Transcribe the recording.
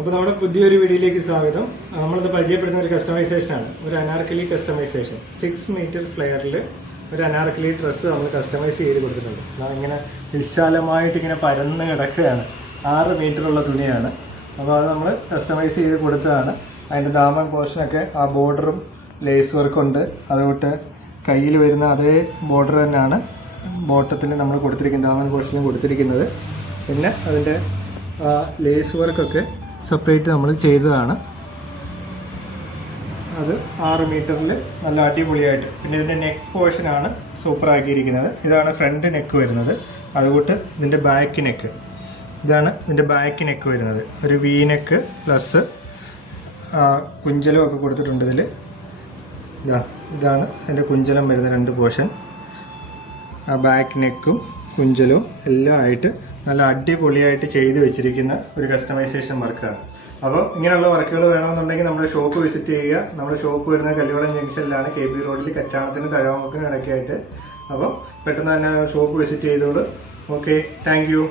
അപ്പോൾ നമ്മുടെ പുതിയൊരു വീഡിയോയിലേക്ക് സ്വാഗതം. നമ്മളിത് പരിചയപ്പെടുന്ന ഒരു കസ്റ്റമൈസേഷനാണ്, ഒരു അനാർക്കലി കസ്റ്റമൈസേഷൻ. 6 മീറ്റർ ഫ്ലെയറിൽ ഒരു അനാർക്കലി ഡ്രസ്സ് നമ്മൾ കസ്റ്റമൈസ് ചെയ്ത് കൊടുത്തിട്ടുണ്ട്. ഇങ്ങനെ വിശാലമായിട്ട് ഇങ്ങനെ പരന്ന് കിടക്കുകയാണ്. 6 മീറ്ററുള്ള തുണിയാണ്. അപ്പോൾ അത് നമ്മൾ കസ്റ്റമൈസ് ചെയ്ത് കൊടുത്തതാണ്. അതിൻ്റെ ദാമൻ പോർഷനൊക്കെ ആ ബോർഡറും ലേസ് വർക്കുണ്ട്. അതുകൊണ്ട് കയ്യിൽ വരുന്ന അതേ ബോർഡർ തന്നെയാണ് ബോട്ടത്തിൽ നമ്മൾ കൊടുത്തിരിക്കുന്നത്, ദാമൻ പോർഷനിലും കൊടുത്തിരിക്കുന്നത്. പിന്നെ അതിൻ്റെ ലേസ് വർക്കൊക്കെ സെപ്പറേറ്റ് നമ്മൾ ചെയ്തതാണ്. അത് 6 മീറ്ററിൽ നല്ല അടിപൊളിയായിട്ട്. പിന്നെ ഇതിൻ്റെ നെക്ക് പോർഷനാണ് സൂപ്പർ ആക്കിയിരിക്കുന്നത്. ഇതാണ് ഫ്രണ്ട് നെക്ക് വരുന്നത്. അതുകൊണ്ട് ഇതിൻ്റെ ബാക്ക് നെക്ക്, ഇതാണ് ഇതിൻ്റെ ബാക്ക് നെക്ക് വരുന്നത്. ഒരു വി നെക്ക് പ്ലസ് കുഞ്ചലും ഒക്കെ കൊടുത്തിട്ടുണ്ട് ഇതിൽ. ഇതാണ് അതിൻ്റെ കുഞ്ചലം വരുന്ന 2 പോർഷൻ. ആ ബാക്ക് നെക്കും കുഞ്ചലും എല്ലാം ആയിട്ട് നല്ല അടിപൊളിയായിട്ട് ചെയ്ത് വെച്ചിരിക്കുന്ന ഒരു കസ്റ്റമൈസേഷൻ വർക്കാണ്. അപ്പോൾ ഇങ്ങനെയുള്ള വർക്കുകൾ വേണമെന്നുണ്ടെങ്കിൽ നമ്മുടെ ഷോപ്പ് വിസിറ്റ് ചെയ്യുക. നമ്മുടെ ഷോപ്പ് വരുന്ന കല്ലുവളം ജംഗ്ഷനിലാണ്, KP റോഡിൽ, കറ്റാണത്തിനും തഴവാമക്കിനും ഇടയ്ക്കായിട്ട്. അപ്പോൾ പെട്ടെന്ന് തന്നെ ഷോപ്പ് വിസിറ്റ് ചെയ്തോളൂ. Okay, thank you.